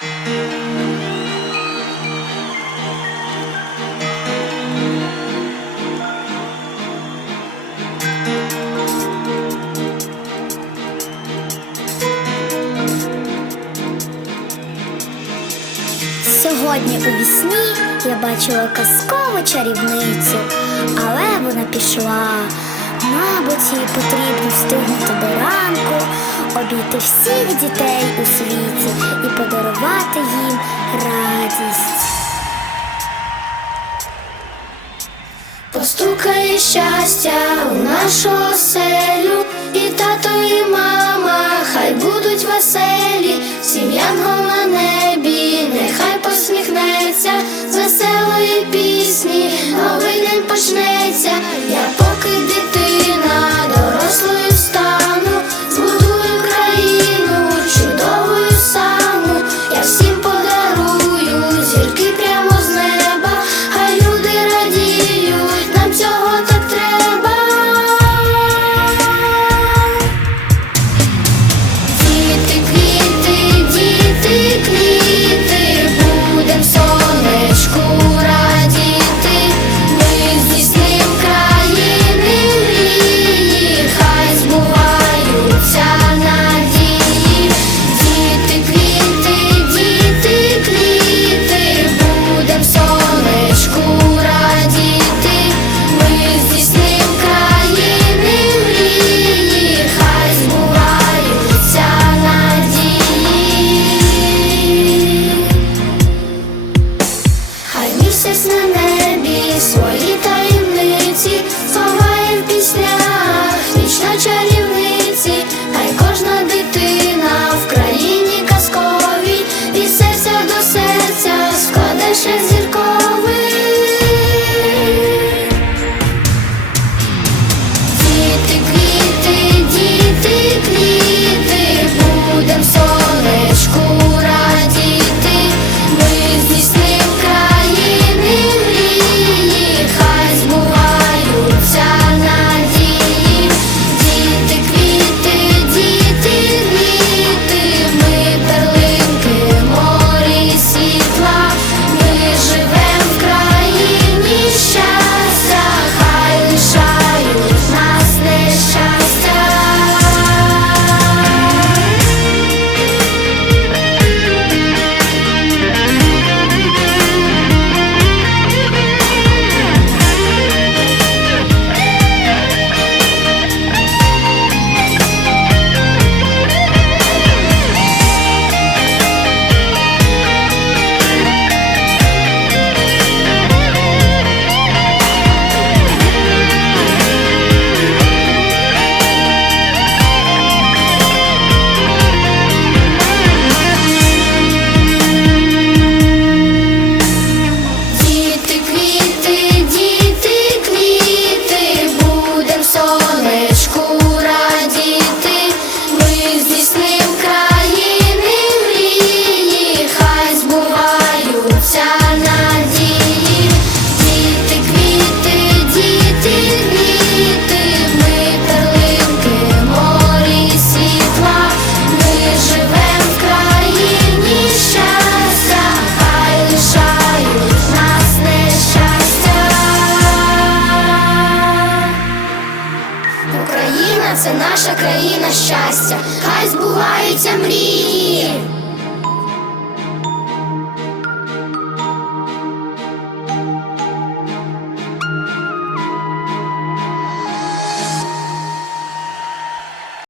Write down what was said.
Сьогодні у вісні я бачила казкову чарівницю, але вона пішла. Мабуть, їй потрібно встигнути до ранку обійти всіх дітей у світі і подарувати їм радість. Постукає щастя у нашу оселю, і тато, і мама, хай будуть веселі, сім'янго на небі, нехай посміхнеться. наша країна щастя, хай збуваються мрії.